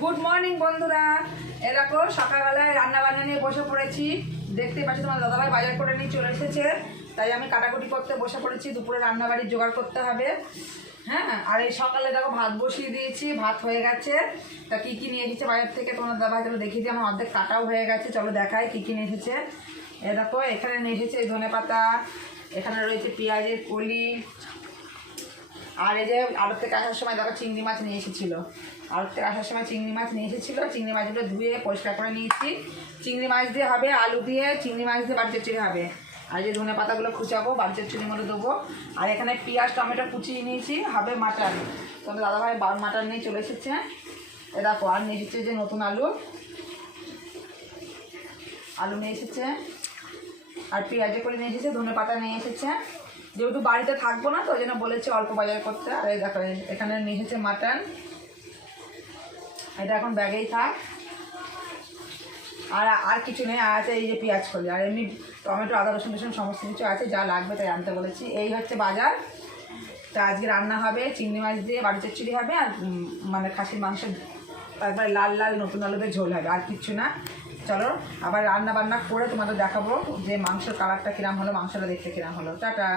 Good morning বন্ধুরা, এরকম সকালবেলায় রান্না বান্না নিয়ে বসে পড়েছি। দেখতেই পাচ্ছি তোমার দাদাভাই বাজার করে নিয়ে চলে এসেছে, তাই আমি কাটাকুটি করতে বসে পড়েছি। দুপুরে রান্নাবাড়ি জোগাড় করতে হবে। হ্যাঁ, আর এই সকালে দেখো ভাত বসিয়ে দিয়েছি, ভাত হয়ে গেছে। তা কী কী নিয়ে এসেছে বাজার থেকে তোমার দাদাভাই চলো দেখিয়ে দিই। আমার অর্ধেক কাটাও হয়ে গেছে, চলো দেখাই কী কী নিয়ে এসেছে। এ দেখো এখানে নিয়ে এসেছে এই ধনেপাতা, এখানে রয়েছে পেঁয়াজের কলি, আর এই যে আড়ত থেকে আসার সময় দেখো চিংড়ি মাছ নিয়ে এসেছিলো। আড়ত থেকে আসার সময় চিংড়ি মাছ নিয়ে এসেছিলো। চিংড়ি মাছগুলো ধুয়ে পরিষ্কার করে নিয়েছি। চিংড়ি মাছ দিয়ে হবে, আলু দিয়ে চিংড়ি মাছ দিয়ে বাড়ি চচ্চড়ি হবে। আর যে ধনে পাতাগুলো কুচাবো, বাড়ি চচ্চড়ির মধ্যে দেবো। আর এখানে পেঁয়াজ টমেটো কুচিয়ে নিয়েছি, হবে মাটন। তোমাদের দাদাভাই মাটন নিয়ে চলে এসেছে। এ দেখো আর নিয়ে এসেছে যে নতুন আলু নিয়ে এসেছে, আর পেঁয়াজে করে নিয়ে এসেছে, ধনে পাতা নিয়ে এসেছে। যেহেতু বাড়িতে থাকবো না তো ওই জন্য বলেছে অল্প বাজার করতে। আর এই দেখো এখানে নিয়ে এসেছে মাটন, এটা এখন ব্যাগেই থাক। আর কিছু নেই, আছে এই যে পেঁয়াজ কলি, আর এমনি টমেটো আদা রসুন টসুন সমস্ত কিছু আছে, যা লাগবে তাই আনতে বলেছি। এই হচ্ছে বাজার। তা আজকে রান্না হবে চিংড়ি মাছ দিয়ে বাড়ি চচ্চড়ি হবে, আর মানে খাসির মাংস, তারপরে লাল লাল নতুন আলুদের ঝোল হবে, আর কিচ্ছু না। চলো আবার রান্না বান্না করে তোমাদের দেখাবো যে মাংসের কালারটা কিরম হলো, মাংসটা দেখতে কিরম হলো। টাটা।